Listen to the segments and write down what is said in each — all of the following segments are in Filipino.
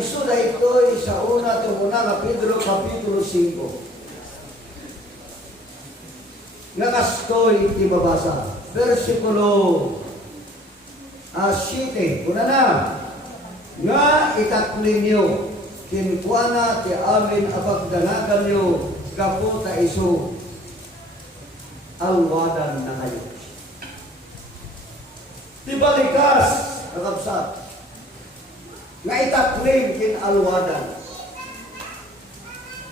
isura ito'y sa una nga Pedro Kapitulo 5. Nakastoy iti mabasa. Versikulo 7. Kuna na. Nga itaklin nyo, kinkuana ti amin apagdanagan nyo, kapo ta iso, alwadan na kayo. Ti balikas, kakabsat, nga itaklin kin alwadan.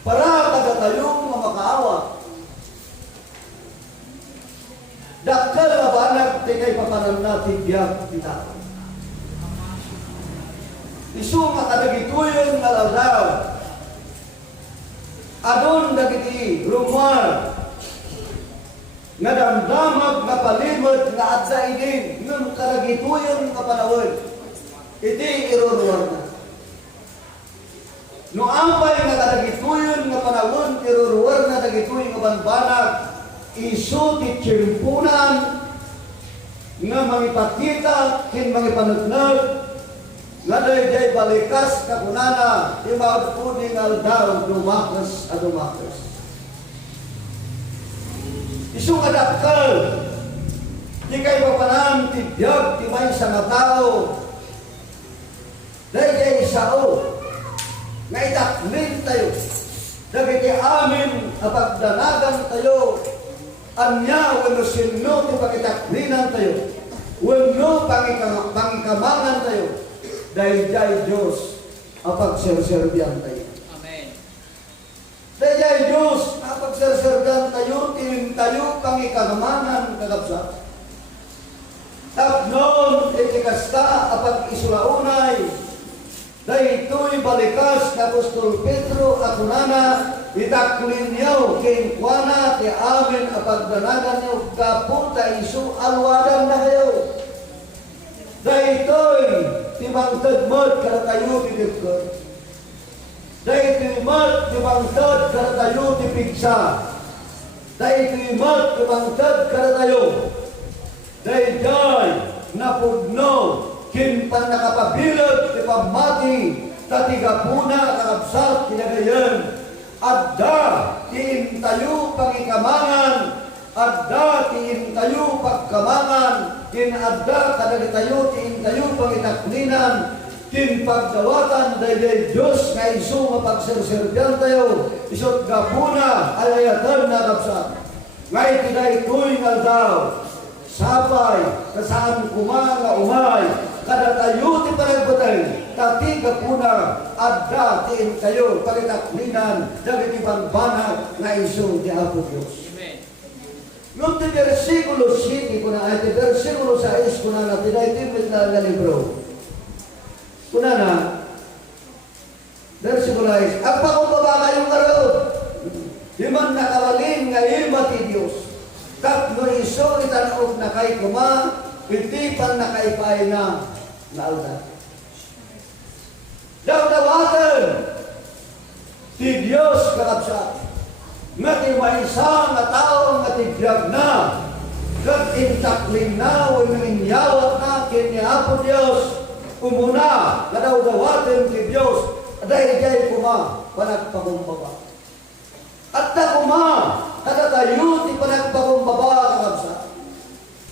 Para tagatayong mga makaawat, dakal na banag tinay papanan natin biyag kita. Isu makadagituyon nga lalaw. Adon dagiti rumar nga damdamag nga palimot nga adsa idin ng kadagituyon nga panawon. Iti iruruwar na. No ampay nga kadagituyon nga panawon, iruruwar na dagituyon nga banbanag. Isu ti tiyempunan nga mangipakita kin mangipanagnog nga dayjay balikas kakunana ti maudpuni nga aldaw dumakas a dumakas. Isu nga dakkel di kay papanan ti biyag ti maysa nga tao dayjay sao nga itaklin tayo dagiti amin a pagdanagan tayo anya wenno sinno ti pakitaklinan tayo wenno pangikamangan tayo dahil Diyos ang pagserserbihan tayo. Amen. Dahil Diyos ang pagserserbihan tayo, tiling tayo pangikagamanan kagabsa. Tapnon, itikasta apag isulaunay, dahil ito'y balikas na Apostol Pedro at Unana, itaklin niyo, kinkwana, ti amin apagdanagan niyo, kapunta isu alwadan na kayo. Dahil ito'y timangtad mat kada tayo tibigkod. Dahil timat timangtad kada tayo tibigsa. Dahil timat timangtad kada tayo. Dahil jay napugno kinpan nakapabilag ti pamati tatigapuna kakabsat kinagayan. Adda tiin tayo pangikamangan. Adda tiin tayo pagkamangan. Kin adda kadagi tayo tiin tayo pangitaklinan. Kin pagdawatan dahil Diyos nga iso nga pagserserbihan tayo. Isot gapuna alayatan na kapsat. Ngay tinaytoy nga daw. Sapay kasaan kuma nga umay. Kada tayo ti panagbatay. Tati gapuna adda tiin tayo pangitaklinan. Dagiti banbanag nga iso di Apo Diyos. Nung ti versikulo 7 kuna ay ti versikulo 6 kuna na tinaytimit na nga libro. Kuna na, versikulo 6, ang pakumbaba kayong karoon, himan nakawaling nga ilma ti Diyos, tatlo iso itanog na kay kuma, itipan na kaipay na alda. Dawdawatan ti Diyos kakabsat. Nga ti maysa nga tao nga ti biyag na kag intaklin na o mingyawat na kini Apo Diyos umuna nga daw-dawatin ti Diyos dahil jay kuma panagpakumbaba at na kuma kada tayo ti panagpakumbaba kakabsa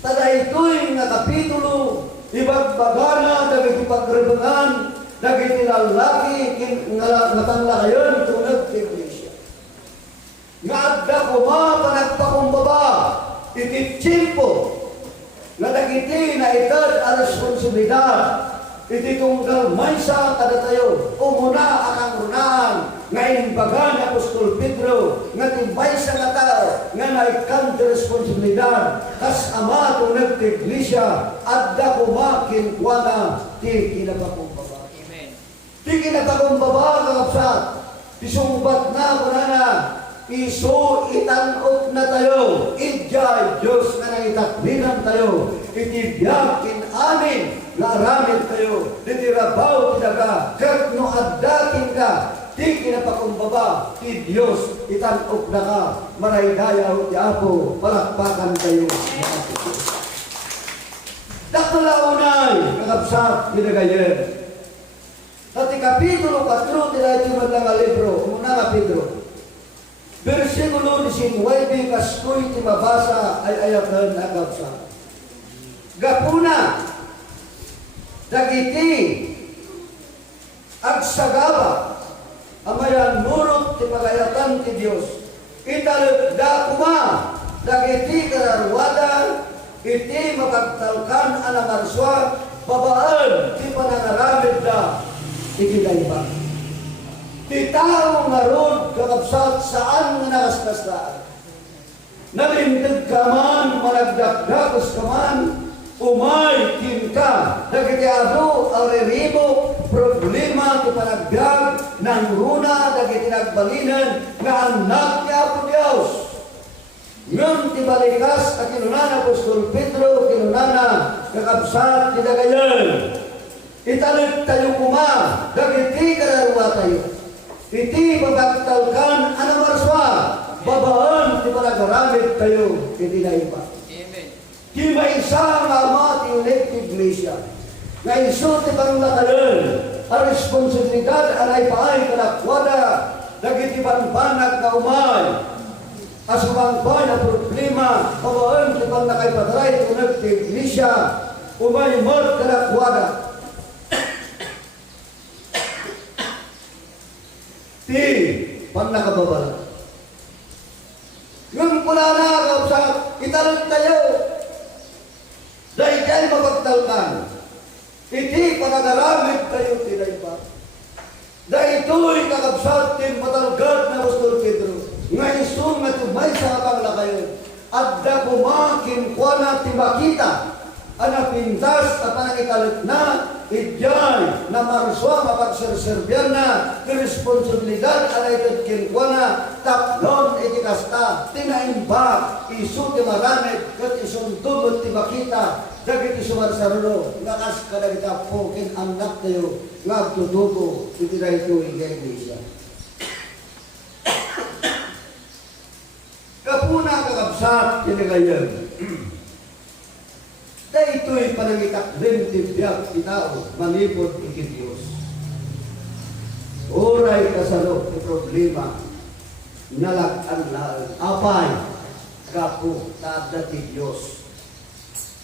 tada ito'y nga kapitulo ibagbagana dagiti pagrebangan dagiti lalaki nga tanglakayon tunag ti Iglesia nga adda kuma panagpakumbaba iti tiyempo nga dagiti na itad a responsibilidad iti tunggal maysa kada tayo umuna akang runaan nga imbaga ni Apostol Pedro nga ti maysa nga tao nga naikan ti responsibilidad kas ama tunag ti Iglesia adda kuma kinkwana ti kinapakumbaba. Amen. Ti kinapakumbaba kakabsat ti sumbat na kunana iso itanok na tayo, idjay Diyos nga nangitaklinan tayo, itibiyag kin amin na aramid tayo, ditirabaw tinaga, kag no addakin ka, di kinapakumbaba, ti Diyos itanok na ka, maraydayaw ti Apo, palakpakan tayo. Dakpalaunay, kakabsat, pinagayen. Sa kapitulo 4, tila ito nga libro, muna nga Pedro. Versikulo 19, kastoy ti mabasa ay ayakan agad sa. Gapuna, dagiti, agsagaba, amayan nurot ti pagayatan ti Diyos. Italagda kuma, dagiti kararwada, iti mapagtalkan anamarswa, babaan ti panangaramid da, ikidaiba. Ti tao nga rod kakabsat saan nga nakastastaan. Nalindag ka man, managdakdakos ka man, umay kinka, dagiti ado, ariribo, problema, ti panagdag, nang runa, dagiti nagbalinan, nga anak ni Apo Diyos. Ngayon ti balikas, at kinunana Apostol Pedro, kinunana, kakabsat, ti dagayan. Italit tayo kuma, dagiti kararwa tayo. Iti pagkaktalkan, anamarswa, babaan, ti panagaramit tayo, iti na iba. Di may isang ama ti ulit ti iglesia. Nga iso ti panglakalan, ang responsibilidad anay paay kanakwada, dagiti panbanag na umay. Asumangpay na problema, babaan ti panglakaypadray ti ulit ti iglesia, umay mat kanakwada. Ti panlakababala. Ngayon pula na, kausap, italog tayo. Dahil kayo mapagtalkan, iti panagaramit tayo tinaypa. Dahil ito'y kakabsat din matalgad na Apostol Pedro. Ngayon sun nga tumay sa kapangla kayo. At da kumakin kwa na timakita. Ana pintas at panangitalit na idyan na marswa mapagserserbiyan na responsibilidad ana itod kinkwa na taplon itikasta tinaimba isu ti maramit kat isundumot ti makita dagiti sumarsarulo ngakas kadagita po kin anak tayo ngagtutubo iti dayto iglesia. Kapuna kakabsat kinagayan. Ito'y panangitak rin tibiyag itao, manipod iti Diyos. Oray kasalo ti problema, nalagan na apay, kapo, tada ti Diyos,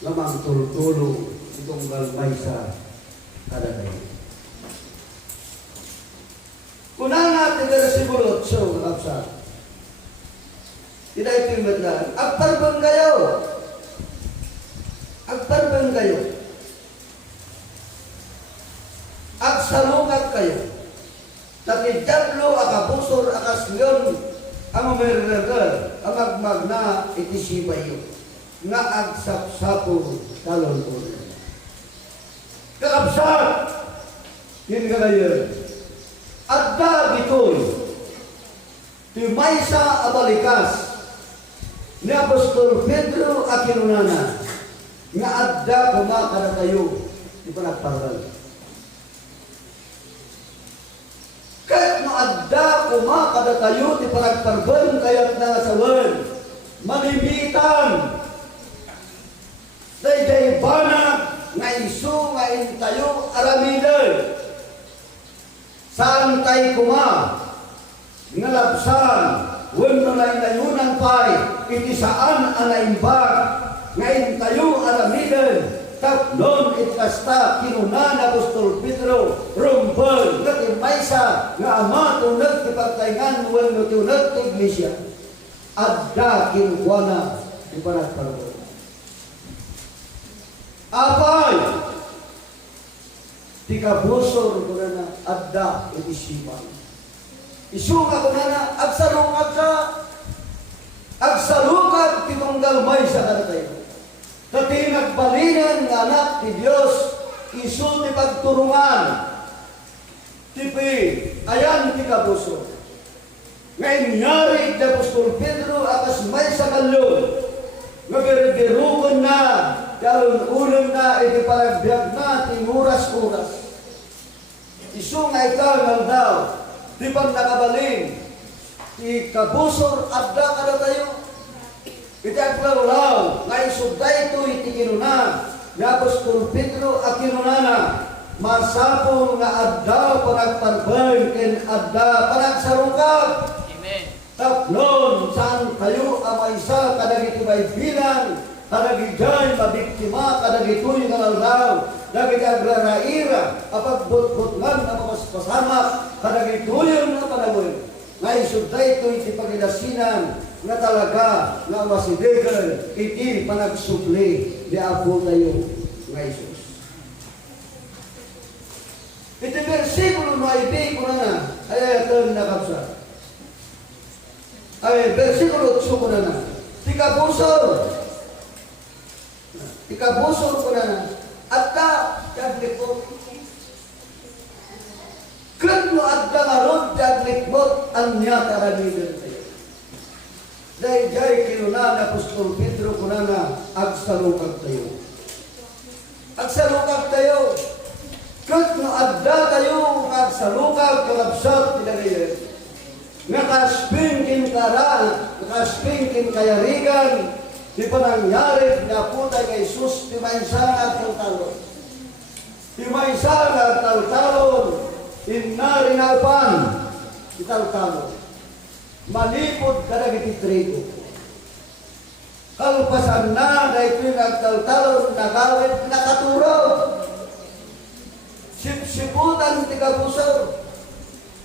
lamang tultulo itong galmay sa kaladay. Kunan natin na siguro, so, kapsa, tidak ito'y matlaan, agparbang kayo, agparbang kayo. Agsalukat kayo. Dati jablo, akabusor, akasyon, ang umirregal, ang magmagna, itisibayo. Nga agsapsapo, talon-talon. Kakabsat! Yun ka kayo. Adda bitoy. Timaysa abalikas. Ni Apostol Pedro akinunana. Nga adda kumakara tayo, di pa nagparal. Kahit nga adda kumakara tayo, di pa nagparbal, kaya't nangasawan, malimitan, day bana, nga iso, nga intayo, aramidan, saan tayo kuma, nga lapsan, wano na inayunan pa'y, iti saan anaimbag, ngayon tayo aramidan, tatlon itkasta kinunan Apostol Pedro, rumbal, natimaysa, nga ama tunag tipagtaingan, wano tunag ti iglesia, adda kinukuana, ipanagparabol. Apay, tikabusor ko na adda itisipan. Isuka ko na agsalungat sa, agsalukat titunggal may sa kanatayo. Dati nagbalinan nga anak ni Diyos, iso ti pagturungan, tipi, ayan ti kabuso. Ngayon nyari ni Apostol Pedro akas may sa kalyon, magirgirugon na, kalon ulam na, iti paragbiag na, tinguras-uras. Iso nga ikaw ng daw, di pang nakabaling, ti kabusor adda kada tayo. Iti aglaw-law, nga isugday ito iti kinuna, ni Apostol Pedro at kinunana, masapol nga adda panagparbay ken adda panagsarukap. Amen. Taplon saan kayo amaisa kadagiti may bilang kadagijay mabiktima kadagitoy nga lalaw dagiti agraraira apagbutbutlan na mapaspasamak kadagitoy nga panawin nga isugday ito'y ti pagilasinan nga talaga nga masidegan iti panagsubli di Apo tayo nga Isus. Iti versikulo no ay ko na ay ito nakapsa. Ay versikulo 8 ko na Tikabusor ko na at ta jaglikot kan no adda ngarod jaglikot anya karamidan tayo. Dahil jay kinuna na Apostol Pedro kunana agsalukag tayo. Agsalukag tayo. Kat no adda tayo agsalukag kalabsat tinagayan. Nakaspingkin kayarigan di panangyari na putay kay Jesus di mainsangat ng talon. Di mainsangat ng talon inari na upan di talon. Malipod ka na gititrigo. Kalpasan na ito'y nagtaltalon nagawit nakaturog. Sipsiputan ti kabusor.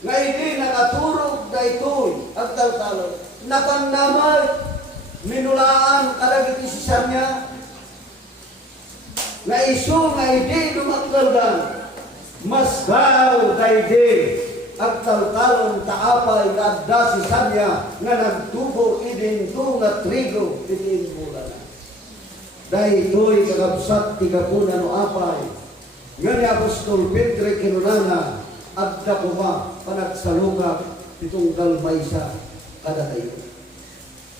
Nga hindi nakaturog na ito'y agtaltalon. Napandamay, minulaan kadagiti siya niya. Nga iso nga hindi dumaklaldan. Mas daw na hindi agtaltalon taapay nga adda si Sanya nga nagtubo idinto nga trigo itin bulan. Dahil ito'y kakabsat ti kapuna no apay. Nga ni Apostol Pedro kinunana adda kuma panagsalukag itong galmaysa kada tayo.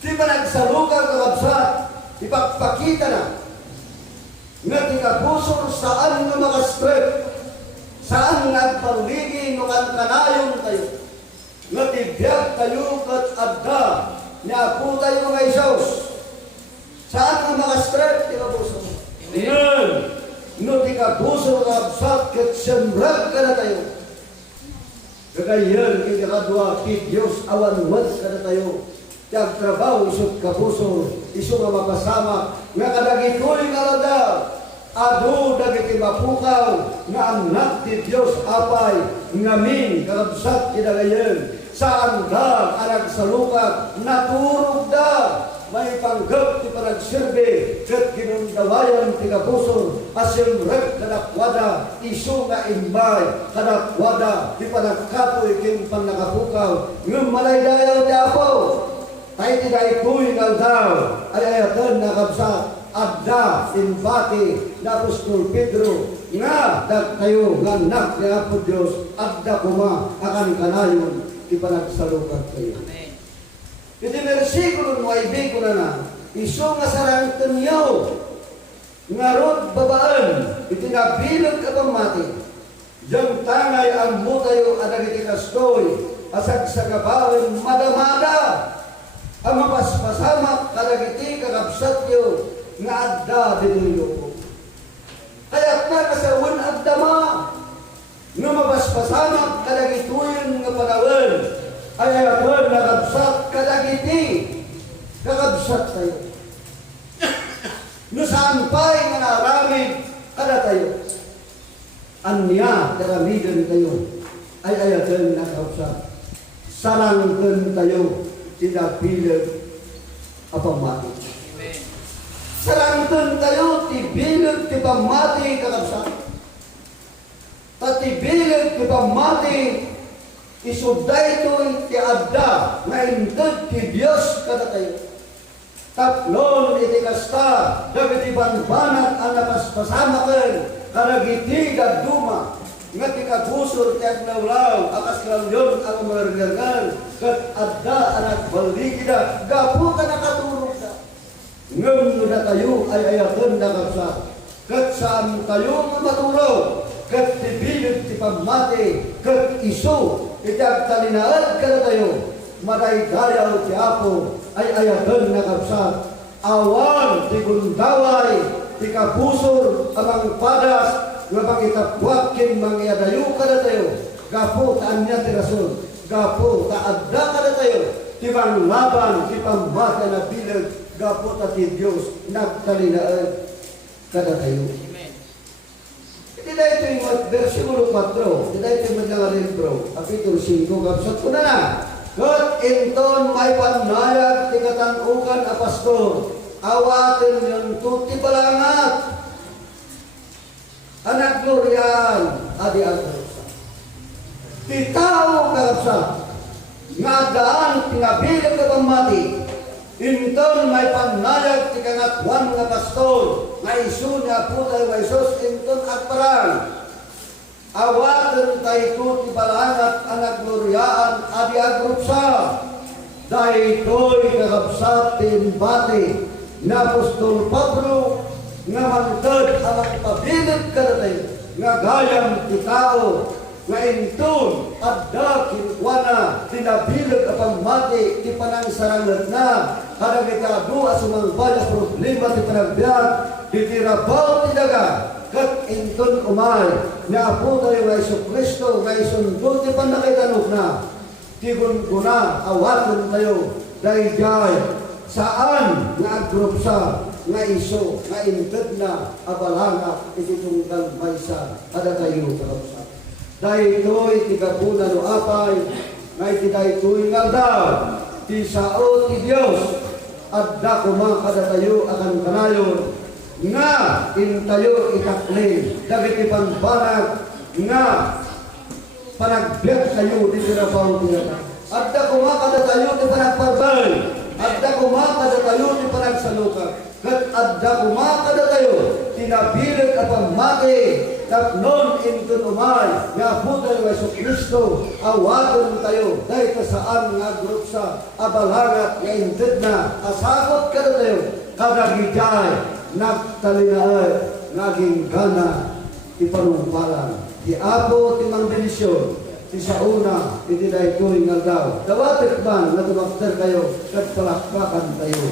Di panagsalukag kakabsat ipagpakita na nga tikabusor saan nga makastrep saan nagpaligi no kanayon tayo. Nga tibiyag tayo kat adda niya po tayo mga Isos. Saan nga makastrep tikabuso? Amen. No tikabuso kabsat kat siyembrag ka na tayo. Kagayan kikakadwa ti Diyos awan wad ka na tayo. Tiyag trabaho isot kabuso iso nga mapasama nga kadagitoy nga lada. Ado dagiti mapukaw nga anak ti Dios apay ngamin kakabsat kinagayan saan da anak salukag naturog da may panggap ti panagsirbe ket ginundawayan ti kapuson asimrek kadakwada iso nga imbay kadakwada ti panagkapoy kin panakapukaw ngem malaydayaw ti Apo tay ti daytoy nga daw ay ayatan nakabsat adda infati na Apostol Pedro nga dagtayo nga anak ni Apo Dios adda kuma akan kanayon ipanagsalukag tayo. Amen. Iti versikulo no ay ko na iso nga sarang tenyaw nga rod babaan iti nabilag ka pamati yang tangay ang mutayo adagiti kastoy asag sa kabawin madamada ang mapaspasamak kadagiti kakabsat yo nga adda dinuyo. Kaya't na kasawan adda ma nga mapaspasamak kadagituyon nga panawin ay ayapon nakabsat kadagiti kakabsat tayo. No saan pa'y nga naramid kada tayo. Anya karamidan tayo ay ayapon nakabsat. Sarangkan tayo tinapilag apamati. Sarangkan tayo, tibilag ti pamati kakabsat. Patibilag ti pamati, isuday to'y ti adda, na indad ti Diyos kada tayo. Taplon iti kasta, dagiti banbanat ang napaspasamakan, karagiti gagduma, nga ti kagusor ti aglawlaw, akas lalyon ang margargan, kat adda anak baligida, gapo ka nakaturog na. Ngam na tayo ay ayakan na kapsa. Kat saan tayo nga matulog. Kat tibilig ti pamati. Kat iso. Itag talinaan ka na tayo. Madaydayaw ti Apo ay ayakan na kapsa. Awan ti gundaway. Ti kapusor amang padas. nga makitapwak kin mangyadayo kada tayo. Gapo ta anya ti rason. Gapo ta adda kada tayo. Ti laban ti pammatay na bilag. Gapo ta ti Dios nagtalinaan kada tayo. Iti dahil ito yung versikulo 4. Iti dahil ito yung mga libro. Kapitulo 5. Kapsat ko na. Kat inton may panayag ti katanukan a pastor. Awatin yung tuti balangat. Anak glorian. Adi agrusa. Ti tao kakapsa. Nga daan tinabilig ka pamati. Inton may panayag ti kangatwan nga pastor. Nga isu niya putay wa Isos inton agparang. Awaten tayo ti balangat anak gloryaan adi agrupsa. Dahito'y kakabsat ti bati na Apostol Pablo nga mangkad ang pabilig ka tayo nga gayam ti tao nga inton adda kinkwana tinabilig a pamati ti panangsarangat na kada kitadu asumang bala problema ti panagbiag ti tirabaw ti daga kat inton umay na apo tayo nga Iso Kristo nga isundol ti panakaitanok na ti guna awaton tayo dayjay saan nga agrupsa nga iso nga inted na abalanga iti tunggal maysa ada tayo karapsa daytoy ti gapuna no apay nga iti daytoy nga daw ti sao ti Dios adda kuma kada tayo akan kanayon nga intayo itakli dagiti panbanag nga panagbiag tayo di tirabaw tinata adda kuma kada tayo ti panagparbay adda kuma kada tayo ti panagsalukag kat adda kuma kada tayo tinabilig a pamati tapnon intun umay nga putay wa Iso Kristo awaton tayo dahil saan nga grupsa abalangat nga inted na asakot kada tayo kada gijay nagtalinaan naging gana ipanumpalan di apo ti mangbelisyon ti sauna iti daytoy nga daw dawatek man na tumakter kayo kat palakpakan tayo.